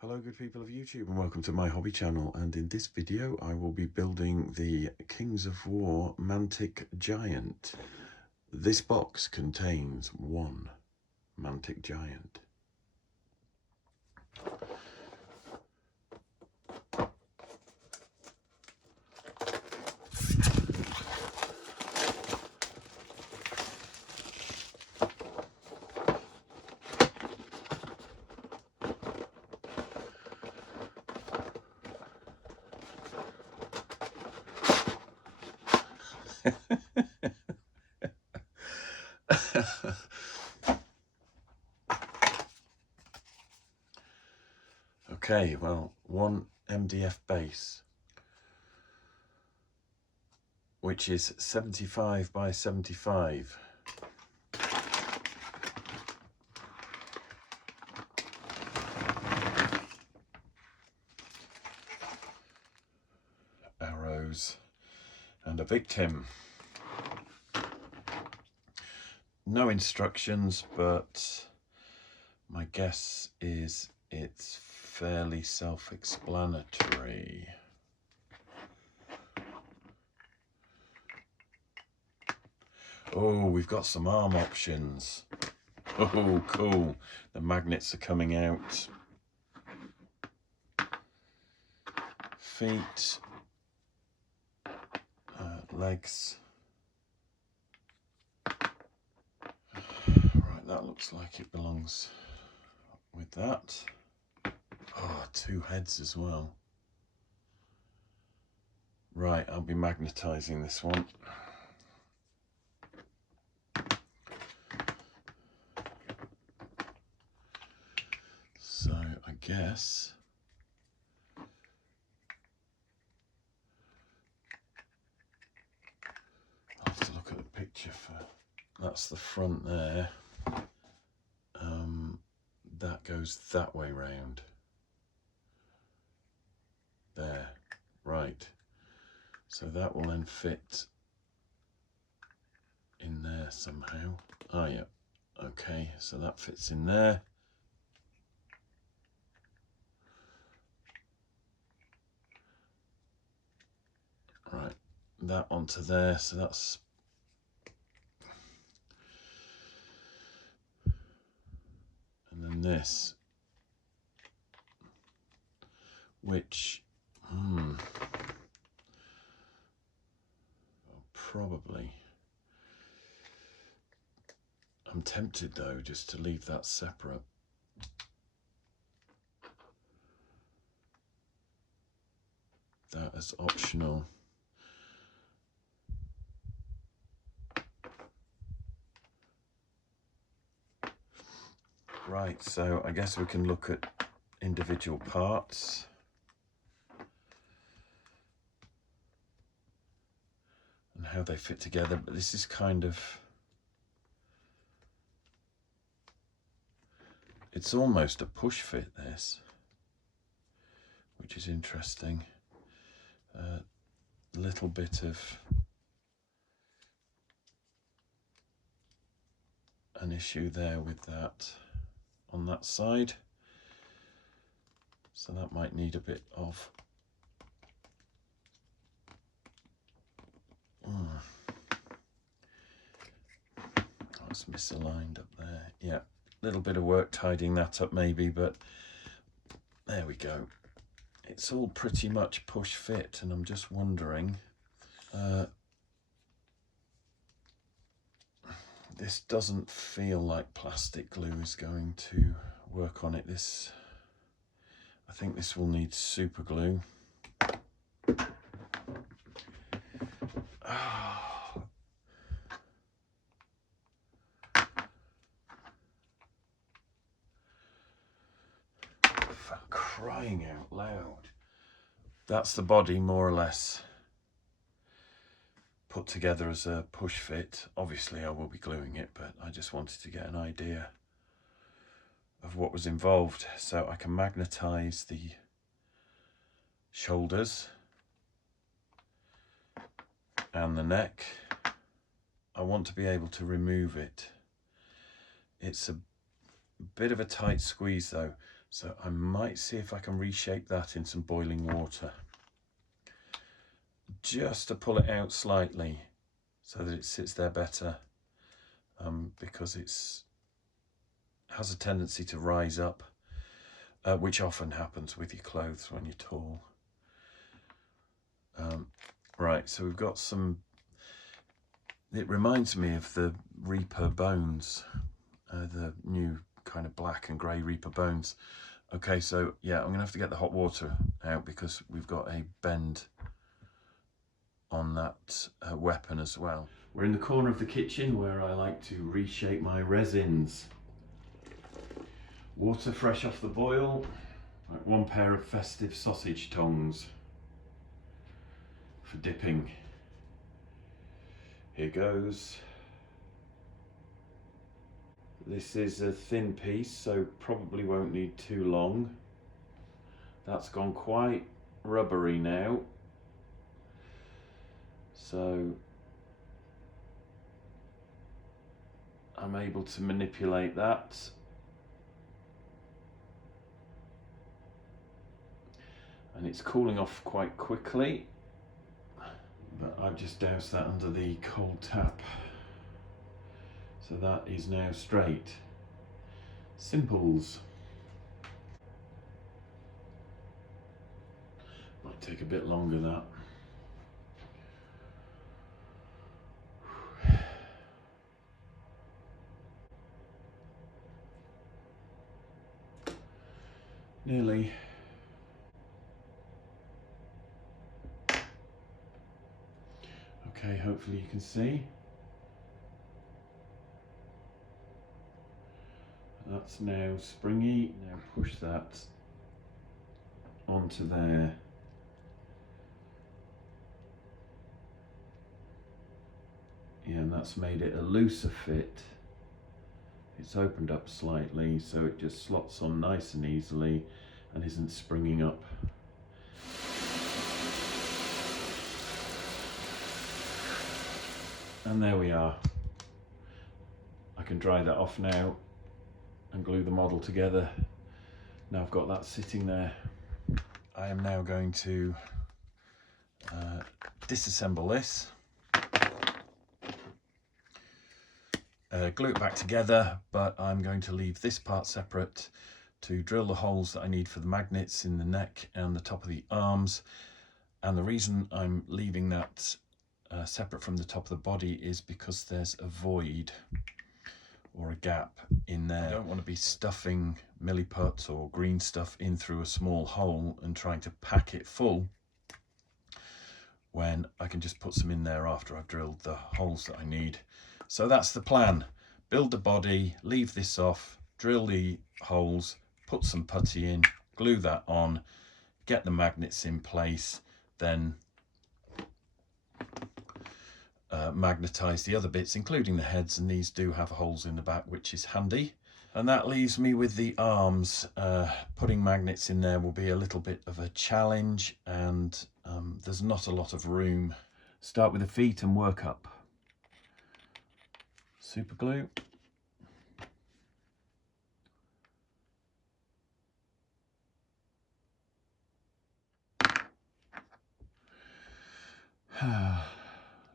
Hello good people of YouTube and welcome to my hobby channel, and in this video I will be building the Kings of War Mantic Giant. This box contains one Mantic Giant. Okay, well, one MDF base, which is 75 by 75. Arrows and a victim. No instructions, but my guess is it's fairly self-explanatory. Oh, we've got some arm options. Oh, cool. The magnets are coming out. Feet, legs. Right, that looks like it belongs with that. Oh, two heads as well. Right, I'll be magnetizing this one. So I guess I'll have to look at the picture for, that's the front there. That goes that way round. There, right. So that will then fit in there somehow. Ah, yeah. Okay, so that fits in there. Right, that onto there, so that's... And then this, which... probably... I'm tempted though just to leave that separate. That as optional. Right, so I guess we can look at individual parts. And how they fit together, but this is kind of... It's almost a push fit, this, which is interesting. A little bit of an issue there with that on that side, so that might need a bit of it's misaligned up there. Yeah, a little bit of work tidying that up maybe, but there we go. It's all pretty much push fit, and I'm just wondering, this doesn't feel like plastic glue is going to work on it. This, I think this will need super glue. For crying out loud. That's the body more or less put together as a push fit. Obviously I will be gluing it, but I just wanted to get an idea of what was involved. So I can magnetize the shoulders and the neck. I want to be able to remove it. It's a bit of a tight squeeze though, So I might see if I can reshape that in some boiling water, just to pull it out slightly so that it sits there better, because it has a tendency to rise up, which often happens with your clothes when you're tall. Right, so we've got some, it reminds me of the Reaper bones, the new kind of black and grey Reaper bones. Okay, so yeah, I'm gonna have to get the hot water out because we've got a bend on that weapon as well. We're in the corner of the kitchen where I like to reshape my resins. Water fresh off the boil, like one pair of festive sausage tongs for dipping. Here goes. This is a thin piece, so probably won't need too long. That's gone quite rubbery now, so I'm able to manipulate that. And it's cooling off quite quickly, but I've just doused that under the cold tap. So that is now straight. Simples. Might take a bit longer, that. Nearly. Okay, hopefully you can see. That's now springy. Now push that onto there. Yeah, and that's made it a looser fit. It's opened up slightly, so it just slots on nice and easily and isn't springing up. And there we are. I can dry that off now and glue the model together. Now I've got that sitting there. I am now going to disassemble this, glue it back together, but I'm going to leave this part separate to drill the holes that I need for the magnets in the neck and the top of the arms. And the reason I'm leaving that separate from the top of the body is because there's a void or a gap in there. I don't want to be stuffing milliput or green stuff in through a small hole and trying to pack it full when I can just put some in there after I've drilled the holes that I need. So that's the plan. Build the body, leave this off, drill the holes, put some putty in, glue that on, get the magnets in place, then magnetize the other bits, including the heads, and these do have holes in the back, which is handy. And that leaves me with the arms. Putting magnets in there will be a little bit of a challenge, and there's not a lot of room. Start with the feet and work up. Super glue.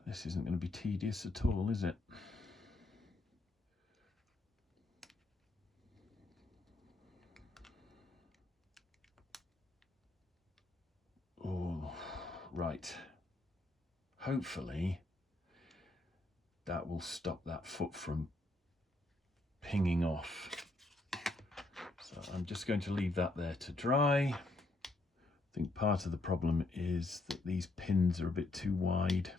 This isn't going to be tedious at all, is it? Oh, right. Hopefully that will stop that foot from pinging off. So I'm just going to leave that there to dry. I think part of the problem is that these pins are a bit too wide.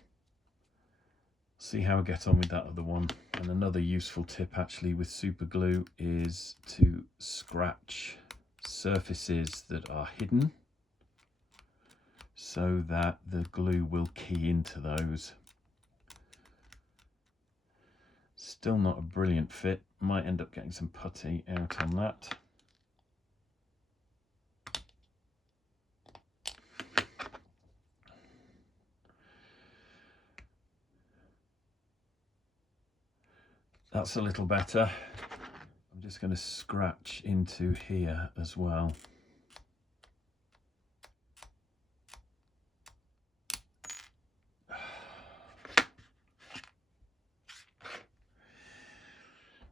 See how I get on with that other one. And another useful tip actually with super glue is to scratch surfaces that are hidden so that the glue will key into those. Still not a brilliant fit. Might end up getting some putty out on that. That's a little better. I'm just going to scratch into here as well.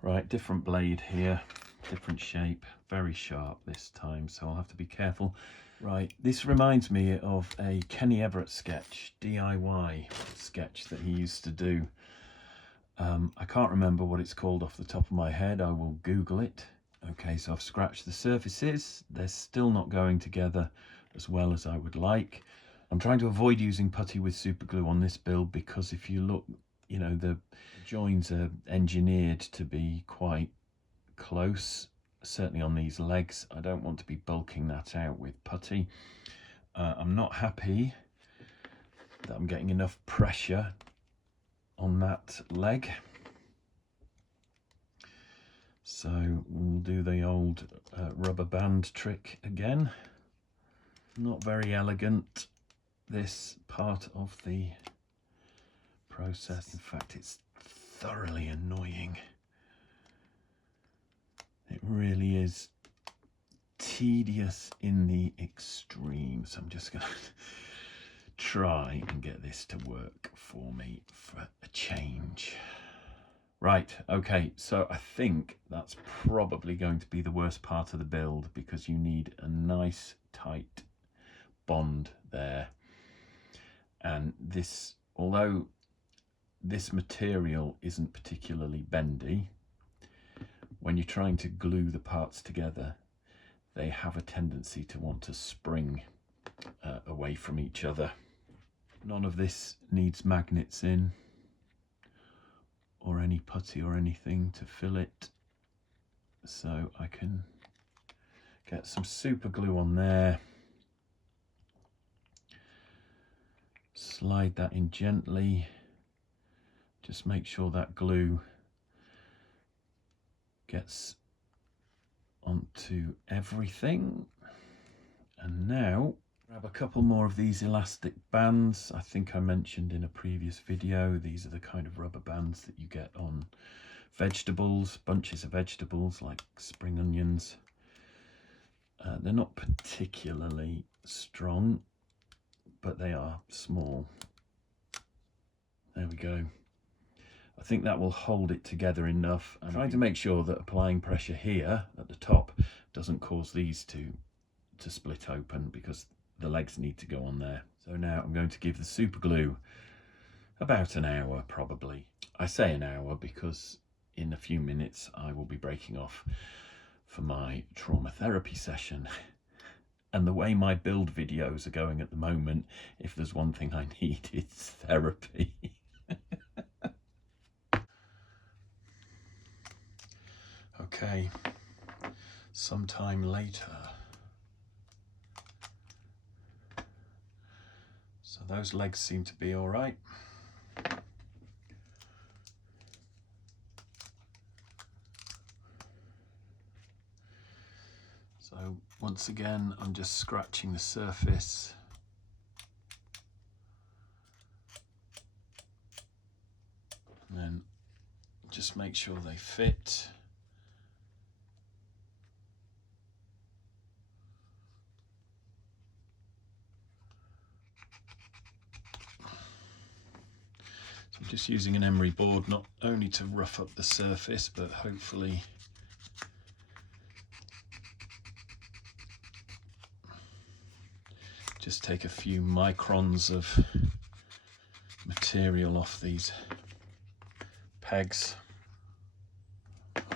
Right, different blade here, different shape, very sharp this time, so I'll have to be careful. Right, this reminds me of a Kenny Everett sketch, DIY sketch that he used to do. I can't remember what it's called off the top of my head. I will Google it. Okay, so I've scratched the surfaces. They're still not going together as well as I would like. I'm trying to avoid using putty with super glue on this build because if you look, you know, the joins are engineered to be quite close, certainly on these legs. I don't want to be bulking that out with putty. I'm not happy that I'm getting enough pressure on that leg, so we'll do the old rubber band trick again. Not very elegant, this part of the process. In fact, it's thoroughly annoying. It really is tedious in the extreme. So I'm just going to try and get this to work for me for a change. Right, okay, so I think that's probably going to be the worst part of the build because you need a nice tight bond there. And this, although this material isn't particularly bendy, when you're trying to glue the parts together, they have a tendency to want to spring away from each other. None of this needs magnets in or any putty or anything to fill it, so I can get some super glue on there, slide that in gently, just make sure that glue gets onto everything. And now grab a couple more of these elastic bands. I think I mentioned in a previous video, these are the kind of rubber bands that you get on vegetables, bunches of vegetables like spring onions. They're not particularly strong, but they are small. There we go. I think that will hold it together enough. I'm trying to make sure that applying pressure here at the top doesn't cause these to split open because the legs need to go on there. So now I'm going to give the super glue about an hour probably. I say an hour because in a few minutes I will be breaking off for my trauma therapy session. And the way my build videos are going at the moment, if there's one thing I need, it's therapy. Okay, sometime later. So those legs seem to be all right. So once again, I'm just scratching the surface. And then just make sure they fit. So I'm just using an emery board, not only to rough up the surface, but hopefully just take a few microns of material off these pegs.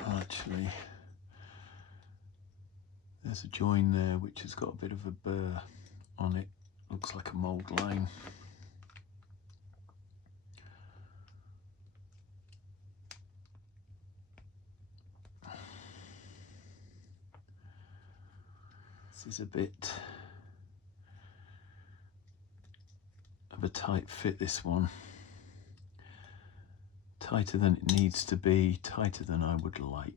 Actually, there's a join there which has got a bit of a burr on it. Looks like a mould line. This is a bit of a tight fit, this one. Tighter than it needs to be, tighter than I would like.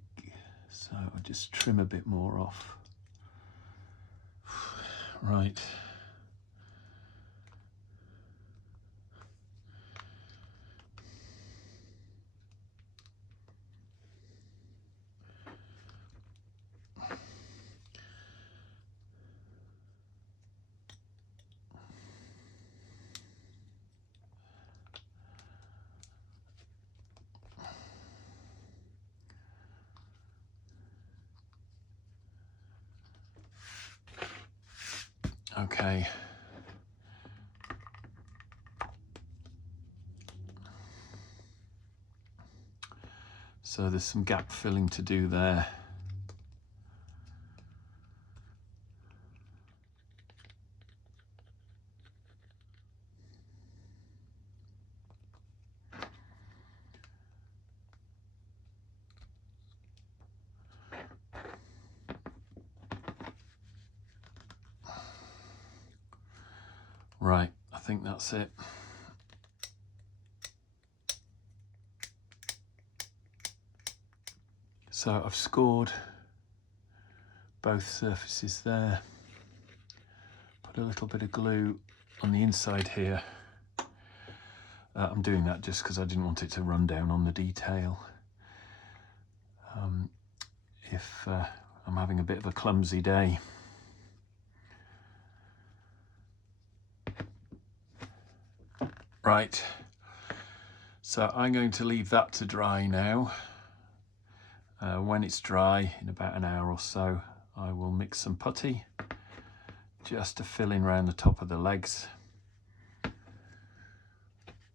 So I'll just trim a bit more off. Right. Okay. So there's some gap filling to do there. Right, I think that's it. So I've scored both surfaces there. Put a little bit of glue on the inside here. I'm doing that just because I didn't want it to run down on the detail. If I'm having a bit of a clumsy day. Right, so I'm going to leave that to dry now. When it's dry, in about an hour or so, I will mix some putty just to fill in around the top of the legs.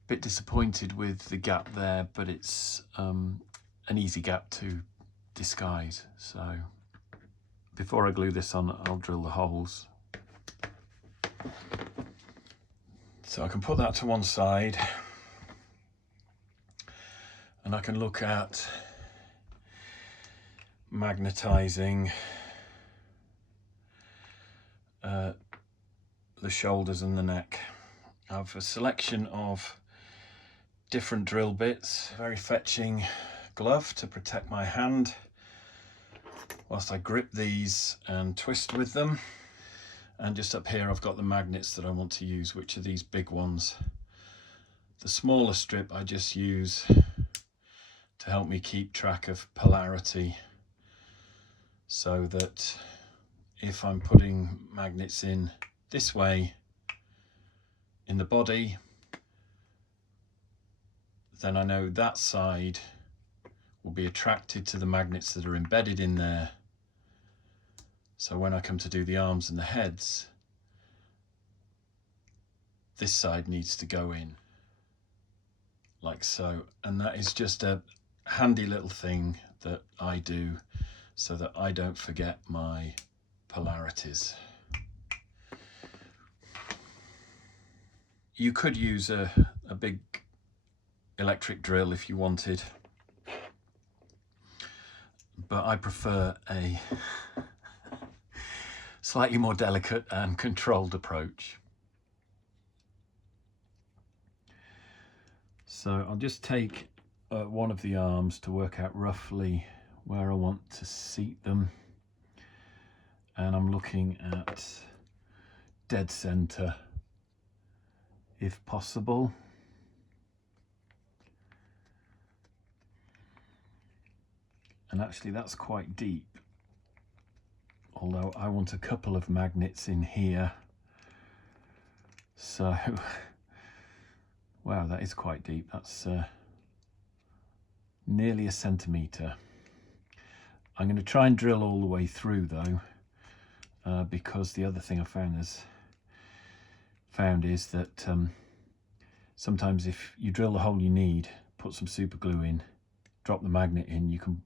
Bit disappointed with the gap there, but it's an easy gap to disguise. So before I glue this on, I'll drill the holes. So I can put that to one side, and I can look at magnetizing the shoulders and the neck. I have a selection of different drill bits, very fetching glove to protect my hand whilst I grip these and twist with them. And just up here I've got the magnets that I want to use, which are these big ones. The smaller strip I just use to help me keep track of polarity, so that if I'm putting magnets in this way in the body, then I know that side will be attracted to the magnets that are embedded in there. So when I come to do the arms and the heads, this side needs to go in, like so. And that is just a handy little thing that I do so that I don't forget my polarities. You could use a big electric drill if you wanted, but I prefer a slightly more delicate and controlled approach. So I'll just take one of the arms to work out roughly where I want to seat them, and I'm looking at dead center if possible. And actually that's quite deep, although I want a couple of magnets in here. So wow, that is quite deep. That's nearly a centimetre. I'm going to try and drill all the way through though, because the other thing I found is that sometimes if you drill the hole you need, put some super glue in, drop the magnet in, you can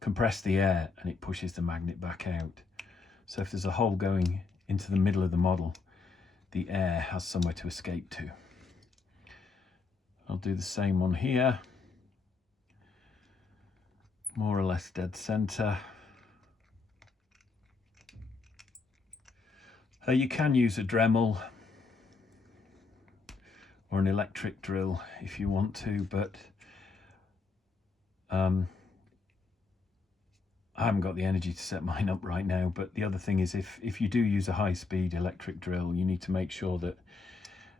compress the air and it pushes the magnet back out. So if there's a hole going into the middle of the model, the air has somewhere to escape to. I'll do the same one here, more or less dead center. You can use a Dremel or an electric drill if you want to, but I haven't got the energy to set mine up right now. But the other thing is, if you do use a high-speed electric drill, you need to make sure that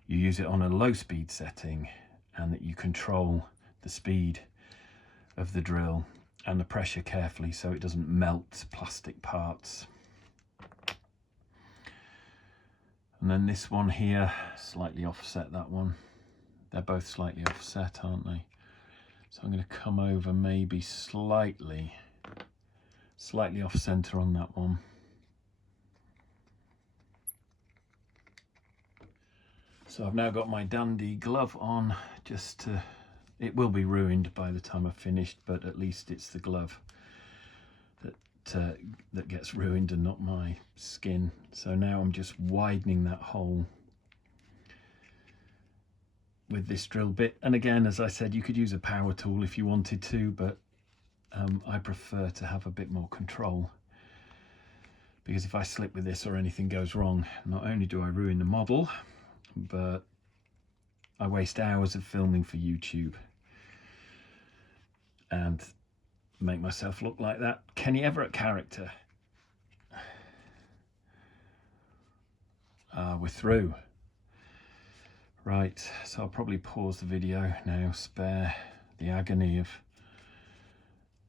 you use it on a low-speed setting and that you control the speed of the drill and the pressure carefully so it doesn't melt plastic parts. And then this one here, slightly offset, that one. They're both slightly offset, aren't they? So I'm going to come over maybe slightly off center on that one. So I've now got my dandy glove on, just to, it will be ruined by the time I've finished, but at least it's the glove that gets ruined and not my skin. So now I'm just widening that hole with this drill bit. And again, as I said, you could use a power tool if you wanted to, but I prefer to have a bit more control, because if I slip with this or anything goes wrong, not only do I ruin the model, but I waste hours of filming for YouTube and make myself look like that Kenny Everett character. We're through. Right, so I'll probably pause the video now, spare the agony of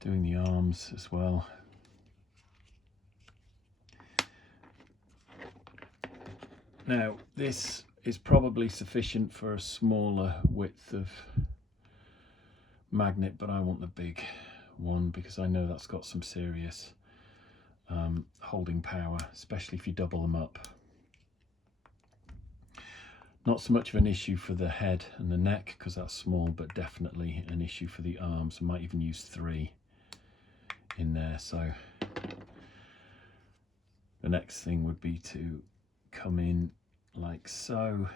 doing the arms as well. Now, this is probably sufficient for a smaller width of magnet, but I want the big one because I know that's got some serious holding power, especially if you double them up. Not so much of an issue for the head and the neck because that's small, but definitely an issue for the arms. I might even use 3 in there. So the next thing would be to come in like so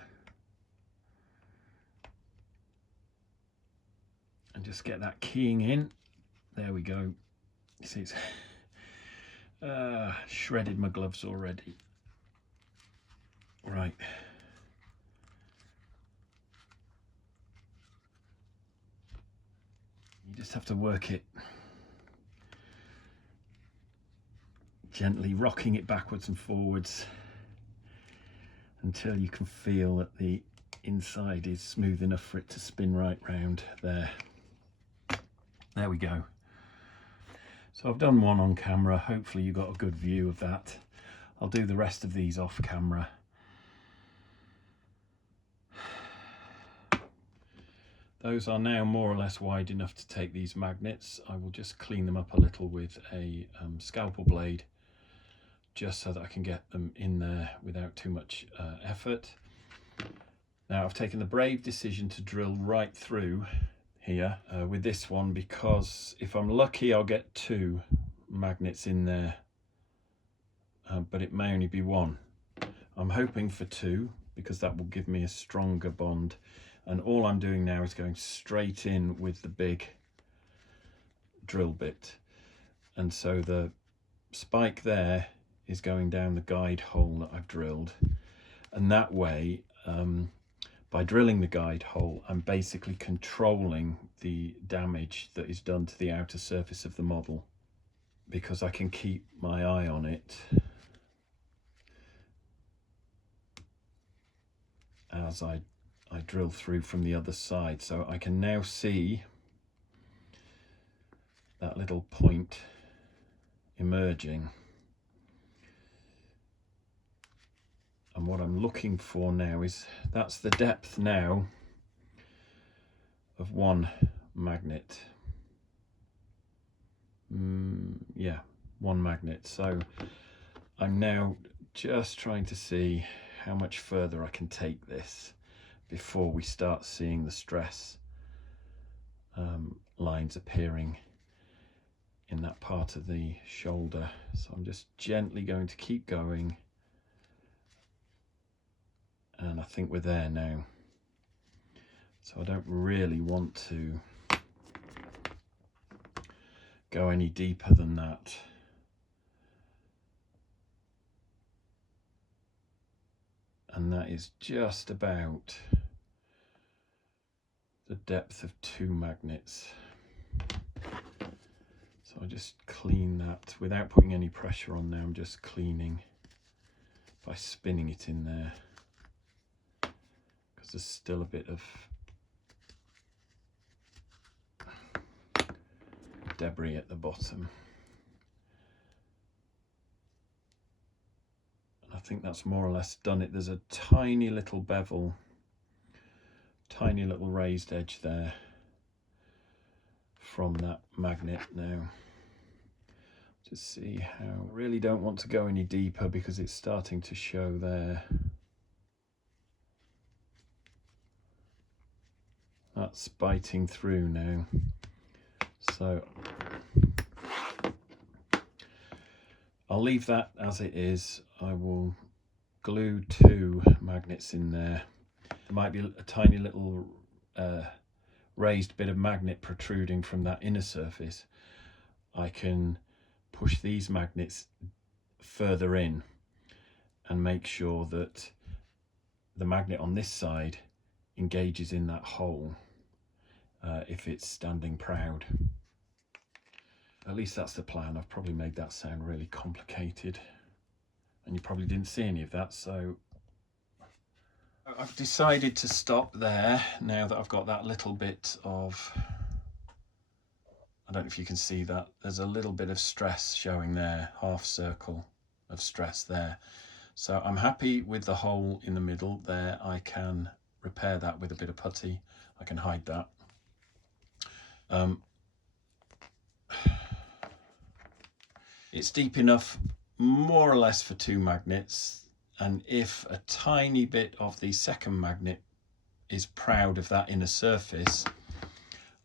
and just get that keying in. There we go. You see, it's shredded my gloves already. Right. You just have to work it gently, rocking it backwards and forwards until you can feel that the inside is smooth enough for it to spin right round there. There we go. So I've done one on camera. Hopefully you got a good view of that. I'll do the rest of these off camera. Those are now more or less wide enough to take these magnets. I will just clean them up a little with a scalpel blade, just so that I can get them in there without too much effort. Now I've taken the brave decision to drill right through here with this one, because if I'm lucky I'll get 2 magnets in there, but it may only be 1. I'm hoping for 2 because that will give me a stronger bond. And all I'm doing now is going straight in with the big drill bit. And so the spike there is going down the guide hole that I've drilled. And that way, by drilling the guide hole, I'm basically controlling the damage that is done to the outer surface of the model, because I can keep my eye on it as I drill through from the other side. So I can now see that little point emerging. And what I'm looking for now is, that's the depth now of 1 magnet. Yeah, 1 magnet. So I'm now just trying to see how much further I can take this before we start seeing the stress lines appearing in that part of the shoulder. So I'm just gently going to keep going, and I think we're there now. So I don't really want to go any deeper than that. And that is just about the depth of 2 magnets. So I'll just clean that without putting any pressure on now. I'm just cleaning by spinning it in there, because there's still a bit of debris at the bottom. And I think that's more or less done it. There's a tiny little bevel, tiny little raised edge there from that magnet now. Just see how, I really don't want to go any deeper because it's starting to show there. That's biting through now. So I'll leave that as it is. I will glue 2 magnets in there. There might be a tiny little raised bit of magnet protruding from that inner surface. I can push these magnets further in and make sure that the magnet on this side engages in that hole if it's standing proud. At least that's the plan. I've probably made that sound really complicated and you probably didn't see any of that, so I've decided to stop there now that I've got that little bit of, I don't know if you can see that, there's a little bit of stress showing there, half circle of stress there. So I'm happy with the hole in the middle there. I can repair that with a bit of putty. I can hide that. It's deep enough more or less for 2 magnets. And if a tiny bit of the second magnet is proud of that inner surface,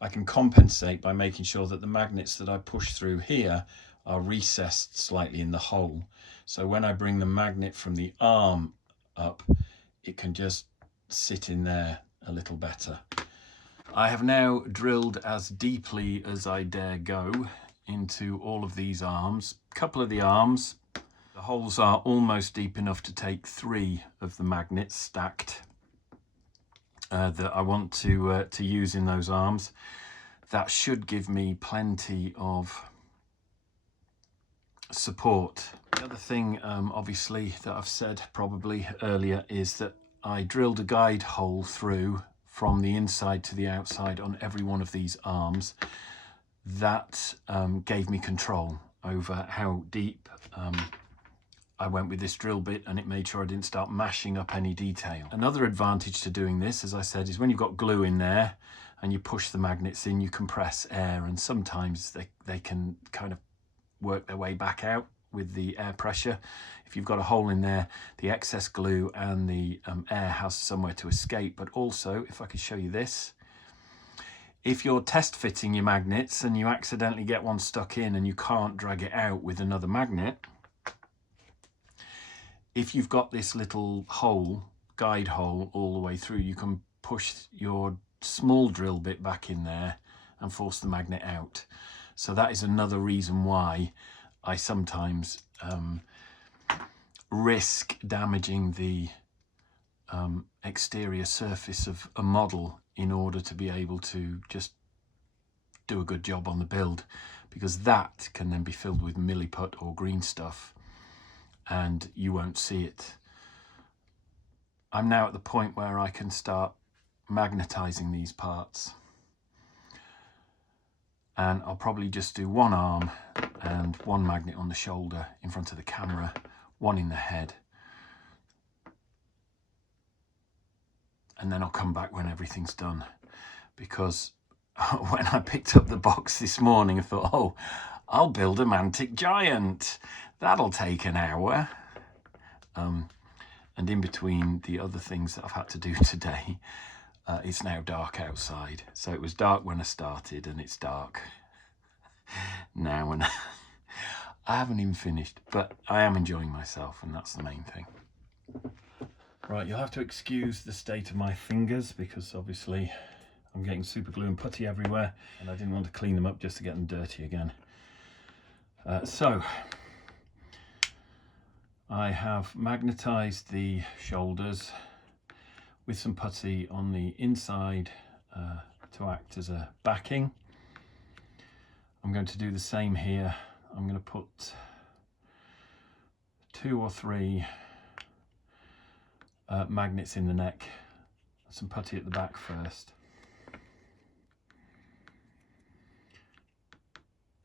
I can compensate by making sure that the magnets that I push through here are recessed slightly in the hole. So when I bring the magnet from the arm up, it can just sit in there a little better. I have now drilled as deeply as I dare go into all of these arms. A couple of the arms, the holes are almost deep enough to take 3 of the magnets stacked that I want to use in those arms. That should give me plenty of support. The other thing, obviously, that I've said probably earlier is that I drilled a guide hole through from the inside to the outside on every one of these arms. That gave me control over how deep I went with this drill bit, and it made sure I didn't start mashing up any detail. Another advantage to doing this, as I said, is when you've got glue in there and you push the magnets in, you compress air, and sometimes they can kind of work their way back out with the air pressure. If you've got a hole in there, the excess glue and the air has somewhere to escape. But also, if I could show you this, if you're test fitting your magnets and you accidentally get one stuck in and you can't drag it out with another magnet, if you've got this little hole, guide hole all the way through, you can push your small drill bit back in there and force the magnet out. So that is another reason why I sometimes risk damaging the exterior surface of a model in order to be able to just do a good job on the build, because that can then be filled with milliput or green stuff and you won't see it. I'm now at the point where I can start magnetizing these parts, and I'll probably just do 1 arm and 1 magnet on the shoulder in front of the camera, 1 in the head, and then I'll come back when everything's done. Because when I picked up the box this morning, I thought, oh, I'll build a Mantic Giant. That'll take an hour. And in between the other things that I've had to do today, it's now dark outside. So it was dark when I started and it's dark now, and I haven't even finished, but I am enjoying myself, and that's the main thing. Right, you'll have to excuse the state of my fingers because obviously I'm getting super glue and putty everywhere and I didn't want to clean them up just to get them dirty again. So I have magnetized the shoulders with some putty on the inside to act as a backing. I'm going to do the same here. I'm going to put 2 or 3 magnets in the neck, some putty at the back first.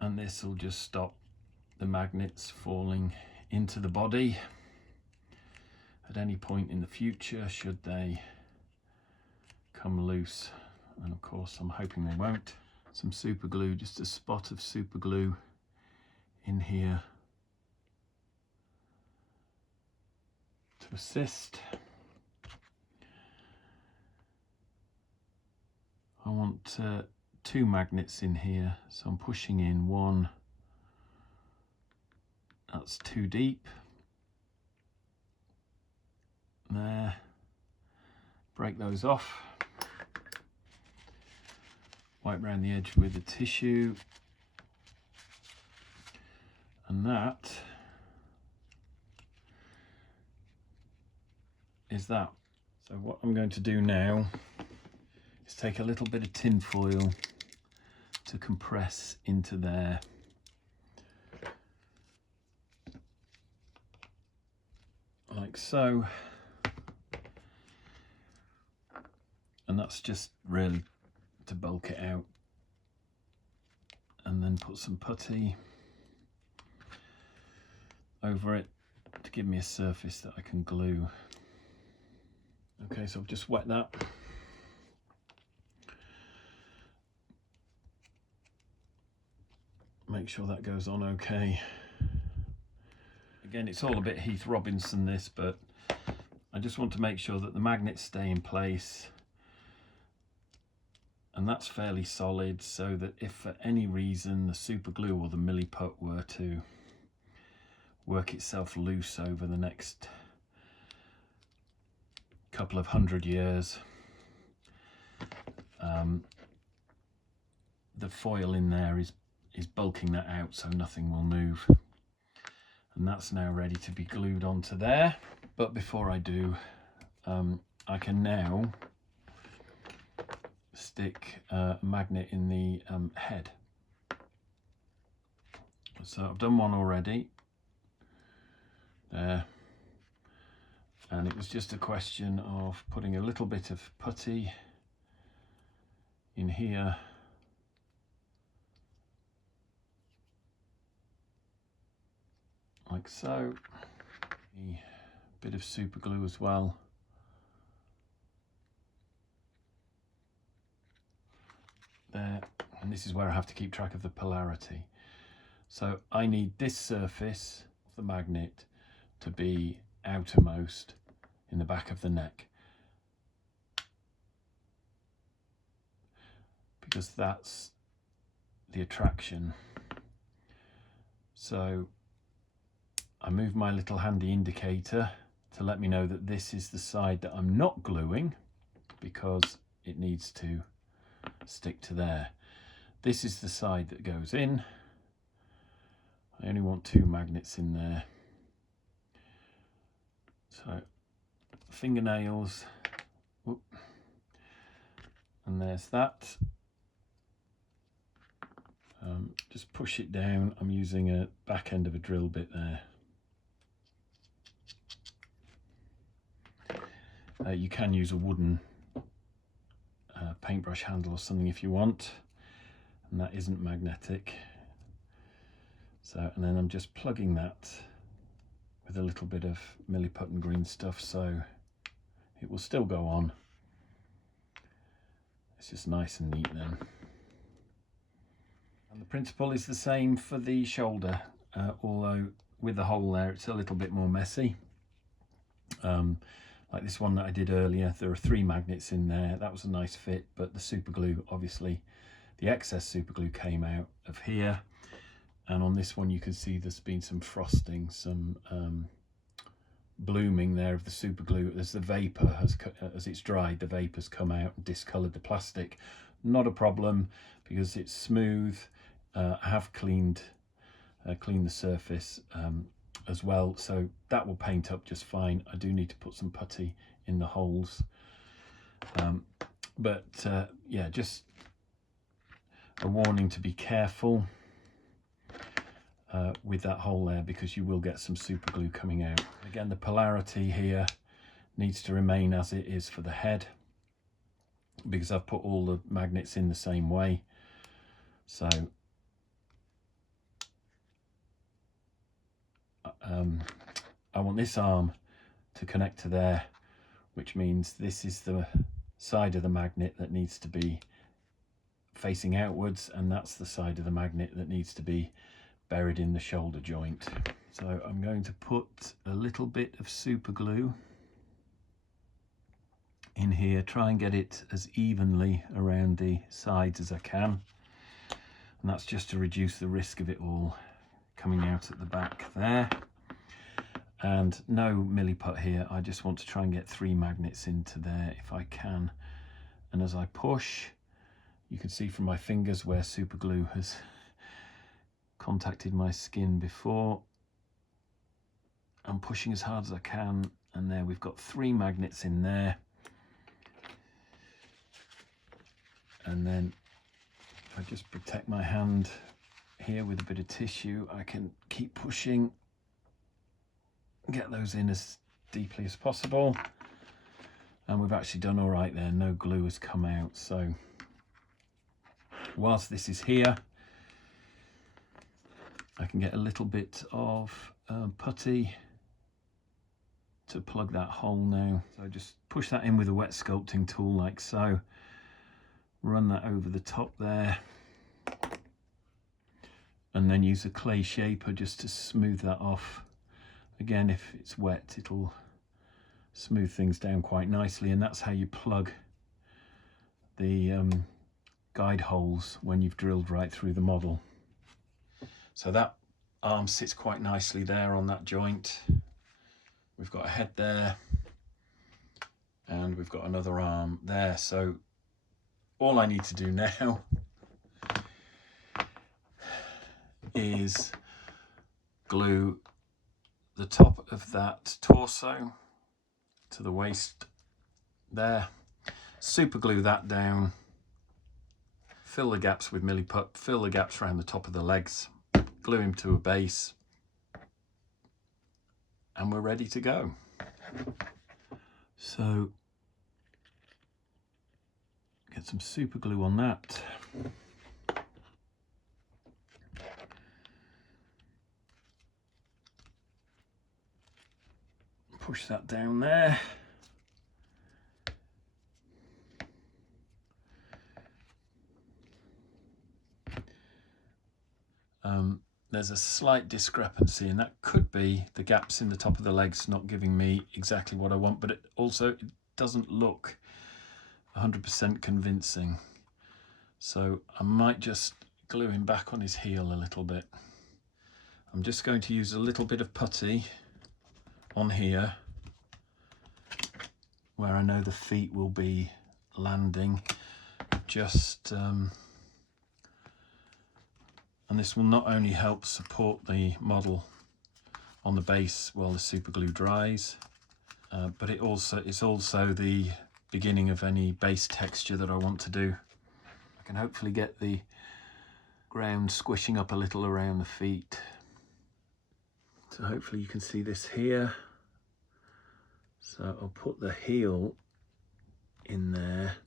And this will just stop the magnets falling into the body at any point in the future, should they come loose. And of course, I'm hoping they won't. Some super glue, just a spot of super glue in here to assist. want 2 magnets in here, so I'm pushing in 1. That's too deep. There. Break those off. Wipe around the edge with the tissue. And that is that. So what I'm going to do now is take a little bit of tin foil to compress into there. Like so. And that's just really to bulk it out. And then put some putty over it to give me a surface that I can glue. Okay, so I've just wet that. Make sure that goes on okay. Again, it's all a bit Heath Robinson this, but I just want to make sure that the magnets stay in place. And that's fairly solid, so that if for any reason the super glue or the milliput were to work itself loose over the next couple of 100 years, the foil in there is bulking that out so nothing will move. And that's now ready to be glued onto there. But before I do, I can now stick a magnet in the head. So I've done one already there, and it was just a question of putting a little bit of putty in here, like so. A bit of super glue as well. There, and this is where I have to keep track of the polarity. So I need this surface of the magnet to be outermost in the back of the neck, because that's the attraction. So I move my little handy indicator to let me know that this is the side that I'm not gluing, because it needs to stick to there. This is the side that goes in. I only want 2 magnets in there. So fingernails, whoop, and there's that. Just push it down. I'm using a back end of a drill bit there. You can use a wooden paintbrush handle or something if you want, and that isn't magnetic. So, and then I'm just plugging that with a little bit of milliput and green stuff, so it will still go on. It's just nice and neat then. And the principle is the same for the shoulder, although with the hole there it's a little bit more messy. Like this one that I did earlier, there are 3 magnets in there. That was a nice fit, but the super glue, obviously the excess super glue came out of here. And on this one you can see there's been some frosting, some blooming there of the super glue. As the vapor has, as it's dried, the vapor's come out and discolored the plastic. Not a problem, because it's smooth. I have cleaned the surface as well, so that will paint up just fine. I do need to put some putty in the holes, but yeah, just a warning to be careful with that hole there, because you will get some super glue coming out. Again, the polarity here needs to remain as it is for the head, because I've put all the magnets in the same way. So I want this arm to connect to there, which means this is the side of the magnet that needs to be facing outwards, and that's the side of the magnet that needs to be buried in the shoulder joint. So I'm going to put a little bit of super glue in here, try and get it as evenly around the sides as I can. And that's just to reduce the risk of it all coming out at the back there. And no milliput here, I just want to try and get 3 magnets into there if I can. And as I push, you can see from my fingers where super glue has contacted my skin before. I'm pushing as hard as I can, and there we've got 3 magnets in there. And then if I just protect my hand here with a bit of tissue, I can keep pushing, get those in as deeply as possible. And we've actually done all right there, no glue has come out. So whilst this is here, I can get a little bit of putty to plug that hole now. So just push that in with a wet sculpting tool like so. Run that over the top there. And then use a clay shaper just to smooth that off. Again, if it's wet, it'll smooth things down quite nicely, and that's how you plug the guide holes when you've drilled right through the model. So that arm sits quite nicely there on that joint. We've got a head there, and we've got another arm there. So all I need to do now is glue the top of that torso to the waist there, super glue that down, fill the gaps with milliput, fill the gaps around the top of the legs, glue him to a base, and we're ready to go. So get some super glue on that. Push that down there. There's a slight discrepancy, and that could be the gaps in the top of the legs not giving me exactly what I want, but it doesn't look 100% convincing. So I might just glue him back on his heel a little bit. I'm just going to use a little bit of putty on here where I know the feet will be landing, and this will not only help support the model on the base while the super glue dries, but it's also the beginning of any base texture that I want to do. I can hopefully get the ground squishing up a little around the feet. So hopefully you can see this here. So I'll put the heel in there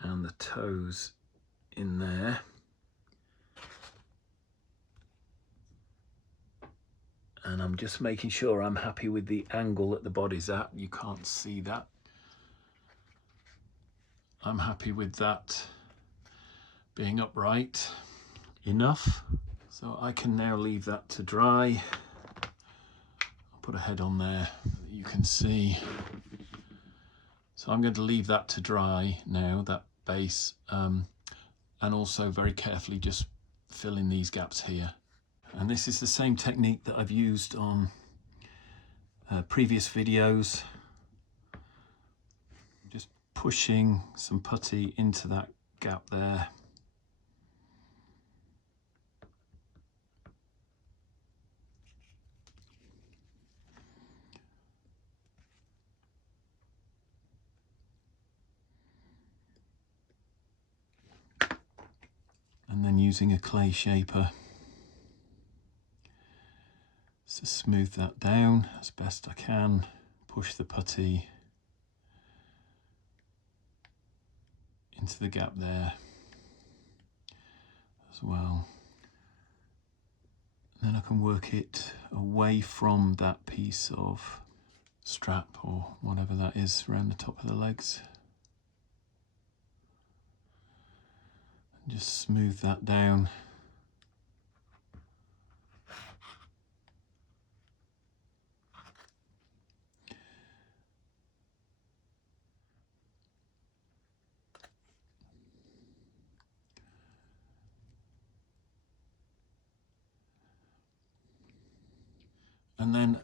and the toes in there. And I'm just making sure I'm happy with the angle that the body's at. You can't see that. I'm happy with that being upright enough. So I can now leave that to dry. I'll put a head on there that you can see. So I'm going to leave that to dry now, that base, and also very carefully just fill in these gaps here. And this is the same technique that I've used on previous videos. Just pushing some putty into that gap there. And then using a clay shaper to smooth that down as best I can, push the putty into the gap there as well. And then I can work it away from that piece of strap or whatever that is around the top of the legs. And just smooth that down. And then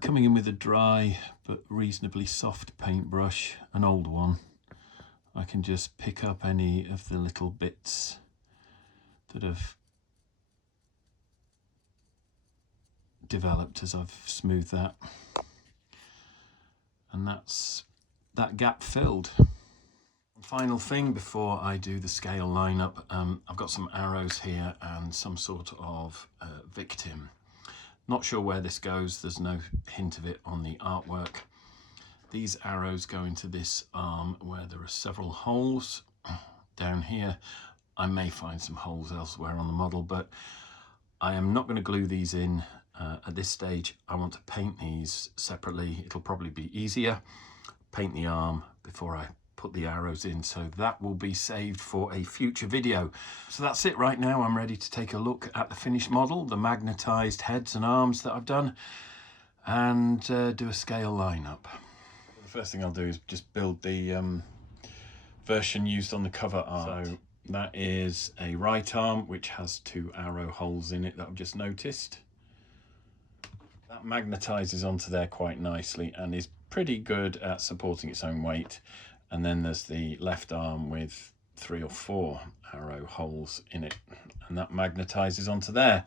coming in with a dry but reasonably soft paintbrush, an old one, I can just pick up any of the little bits that have developed as I've smoothed that. And that's that gap filled. Final thing before I do the scale lineup, I've got some arrows here and some sort of victim. Not sure where this goes, there's no hint of it on the artwork. These arrows go into this arm where there are several holes. Down here I may find some holes elsewhere on the model, but I am not going to glue these in at this stage. I want to paint these separately. It'll probably be easier. Paint the arm before I put the arrows in, so that will be saved for a future video. So that's it right now. I'm ready to take a look at the finished model, the magnetized heads and arms that I've done, and do a scale lineup. The first thing I'll do is just build the version used on the cover art. So that is a right arm which has 2 arrow holes in it that I've just noticed. That magnetizes onto there quite nicely and is pretty good at supporting its own weight. And then there's the left arm with 3 or 4 arrow holes in it, and that magnetizes onto there.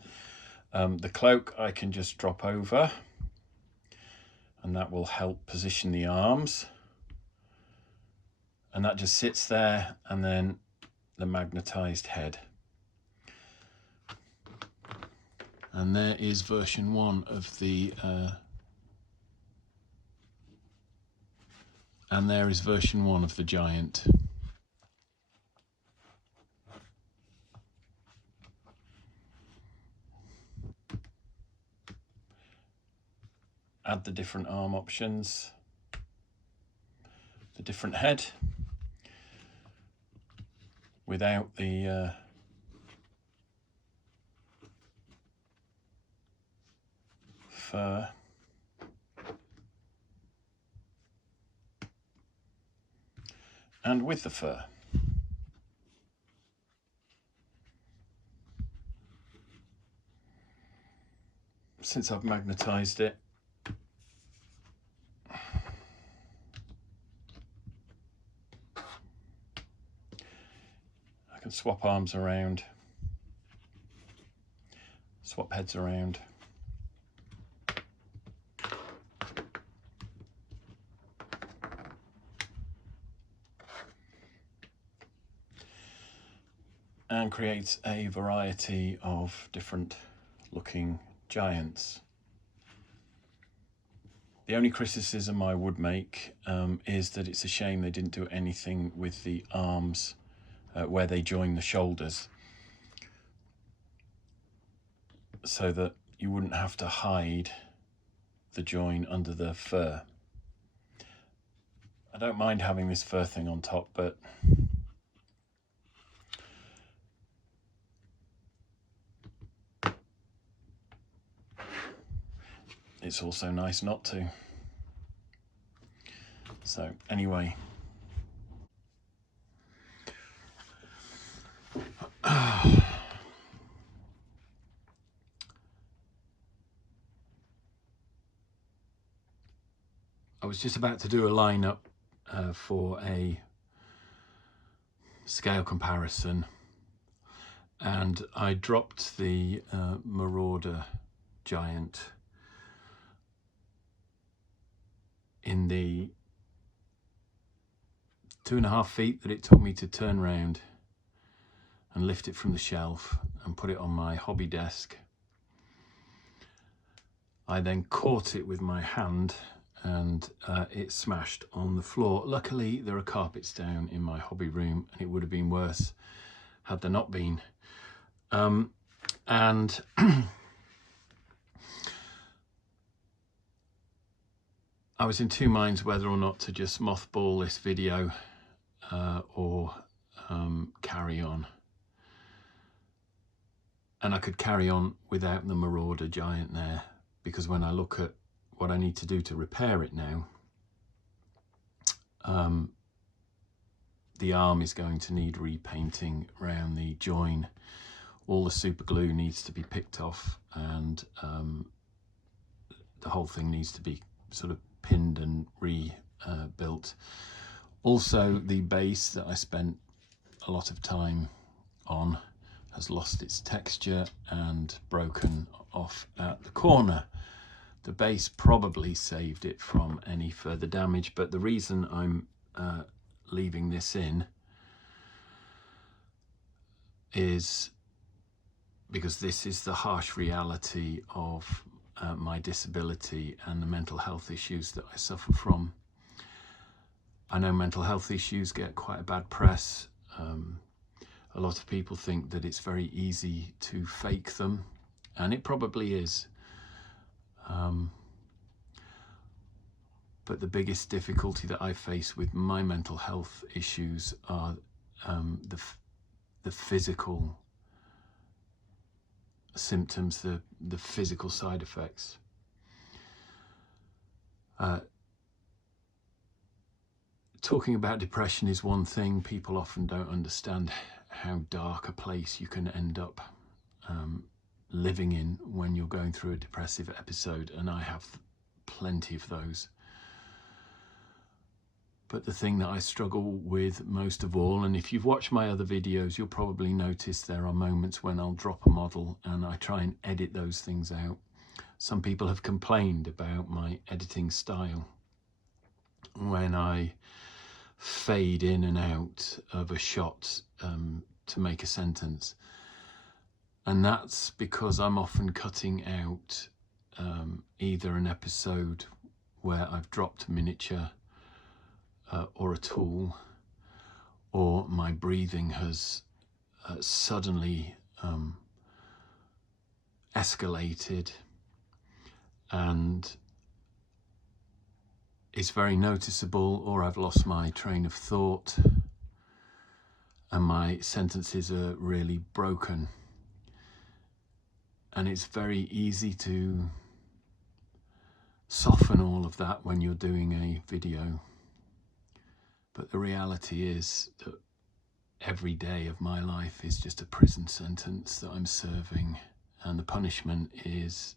The cloak I can just drop over, and that will help position the arms, and that just sits there, and then the magnetized head. And there is version 1 of the Giant. Add the different arm options, the different head without the fur. And with the fur. Since I've magnetized it, I can swap arms around, swap heads around. And creates a variety of different looking giants. The only criticism I would make is that it's a shame they didn't do anything with the arms where they join the shoulders, so that you wouldn't have to hide the join under the fur. I don't mind having this fur thing on top, but it's also nice not to. So anyway, I was just about to do a lineup for a scale comparison, and I dropped the Marauder Giant in the 2.5 feet that it took me to turn round and lift it from the shelf and put it on my hobby desk. I then caught it with my hand and it smashed on the floor. Luckily there are carpets down in my hobby room, and it would have been worse had there not been. And I was in 2 minds whether or not to just mothball this video or carry on. And I could carry on without the Marauder Giant there, because when I look at what I need to do to repair it now, the arm is going to need repainting around the join. All the super glue needs to be picked off, and the whole thing needs to be sort of pinned and rebuilt. Also, the base that I spent a lot of time on has lost its texture and broken off at the corner. The base probably saved it from any further damage, but the reason I'm leaving this in is because this is the harsh reality of my disability and the mental health issues that I suffer from. I know mental health issues get quite a bad press. A lot of people think that it's very easy to fake them, and it probably is. But the biggest difficulty that I face with my mental health issues are the physical symptoms, the physical side effects. Talking about depression is one thing. People often don't understand how dark a place you can end up living in when you're going through a depressive episode, and I have plenty of those. But the thing that I struggle with most of all, and if you've watched my other videos, you'll probably notice there are moments when I'll drop a model and I try and edit those things out. Some people have complained about my editing style when I fade in and out of a shot to make a sentence. And that's because I'm often cutting out either an episode where I've dropped a miniature or a tool, or my breathing has suddenly escalated and it's very noticeable, or I've lost my train of thought and my sentences are really broken. And it's very easy to soften all of that when you're doing a video. But the reality is that every day of my life is just a prison sentence that I'm serving, and the punishment is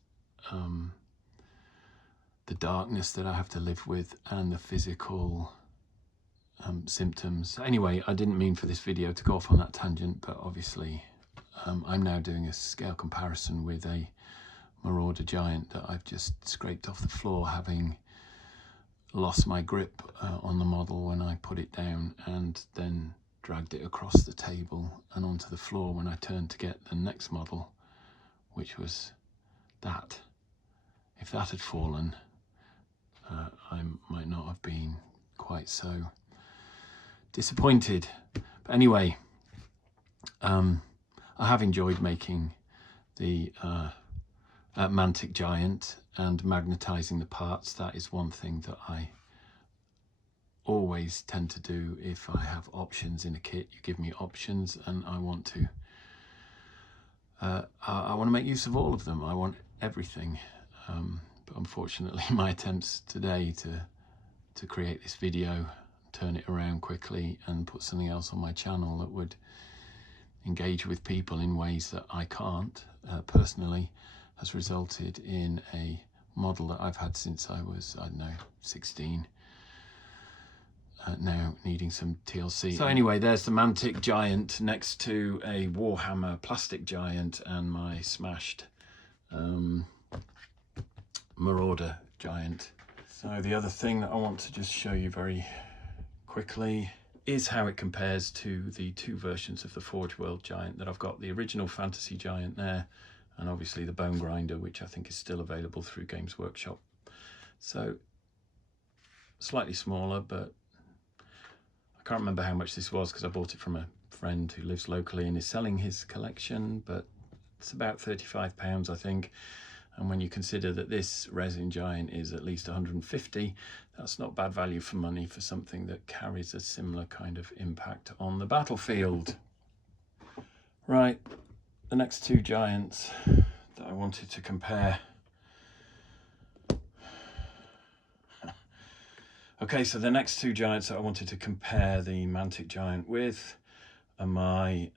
the darkness that I have to live with and the physical symptoms. Anyway, I didn't mean for this video to go off on that tangent, but obviously I'm now doing a scale comparison with a Marauder Giant that I've just scraped off the floor, having lost my grip on the model when I put it down, and then dragged it across the table and onto the floor when I turned to get the next model, which was that. If that had fallen, I might not have been quite so disappointed. But anyway, I have enjoyed making the Mantic Giant and magnetizing the parts. That is one thing that I always tend to do if I have options in a kit. You give me options and I want to I want to make use of all of them. I want everything. But unfortunately my attempts today to create this video, turn it around quickly and put something else on my channel that would engage with people in ways that I can't personally, has resulted in a model that I've had since I was, I don't know, 16, now needing some TLC. So anyway, there's the Mantic Giant next to a Warhammer plastic giant and my smashed Marauder Giant. So the other thing that I want to just show you very quickly is how it compares to the two versions of the Forge World Giant that I've got. The original Fantasy Giant there, and obviously the Bone Grinder, which I think is still available through Games Workshop. So slightly smaller, but I can't remember how much this was because I bought it from a friend who lives locally and is selling his collection, but it's about £35, I think. And when you consider that this resin giant is at least 150, that's not bad value for money for something that carries a similar kind of impact on the battlefield. Right, the next two giants that I wanted to compare. Okay, so the next two giants that I wanted to compare the Mantic Giant with are my,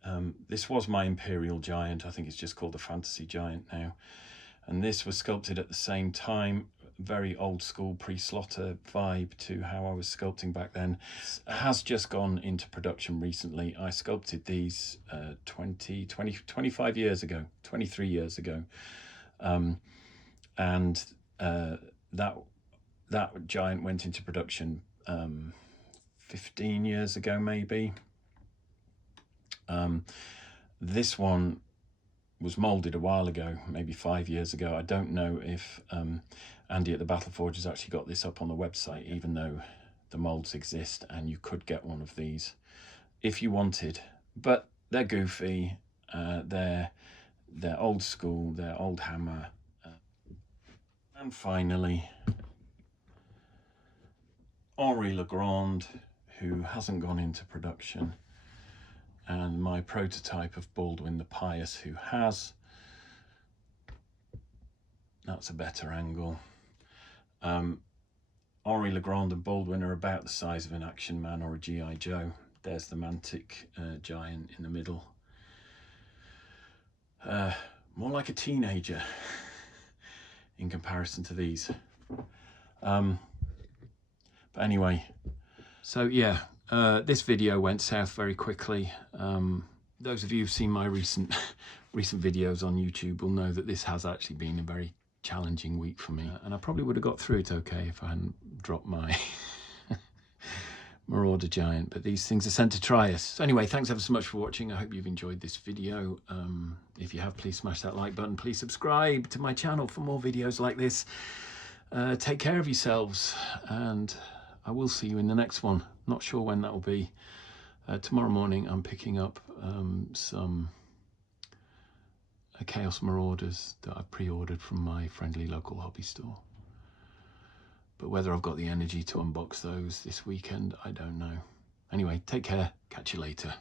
this was my Imperial Giant. I think it's just called the Fantasy Giant now. And this was sculpted at the same time very old school pre-slaughter vibe to how I was sculpting back then. It has just gone into production recently. I sculpted these 25 years ago, 23 years ago. And that giant went into production 15 years ago, maybe. This one was molded a while ago, maybe 5 years ago. I don't know if Andy at the Battleforge has actually got this up on the website, even though the molds exist and you could get one of these if you wanted. But they're goofy, they're old school, they're old hammer. And finally, Henri Legrand, who hasn't gone into production, and my prototype of Baldwin the Pious, who has. That's a better angle. Henri Legrand and Baldwin are about the size of an Action Man or a G.I. Joe. There's the Mantic Giant in the middle. More like a teenager in comparison to these. But anyway, so yeah, this video went south very quickly. Those of you who've seen my recent videos on YouTube will know that this has actually been a very challenging week for me, and I probably would have got through it okay if I hadn't dropped my Marauder Giant, but these things are sent to try us. So anyway, thanks ever so much for watching. I hope you've enjoyed this video. If you have, please smash that like button. Please subscribe to my channel for more videos like this. Take care of yourselves, and I will see you in the next one. Not sure when that will be. Tomorrow morning I'm picking up some Chaos Marauders that I've pre-ordered from my friendly local hobby store. But whether I've got the energy to unbox those this weekend, I don't know. Anyway, take care. Catch you later.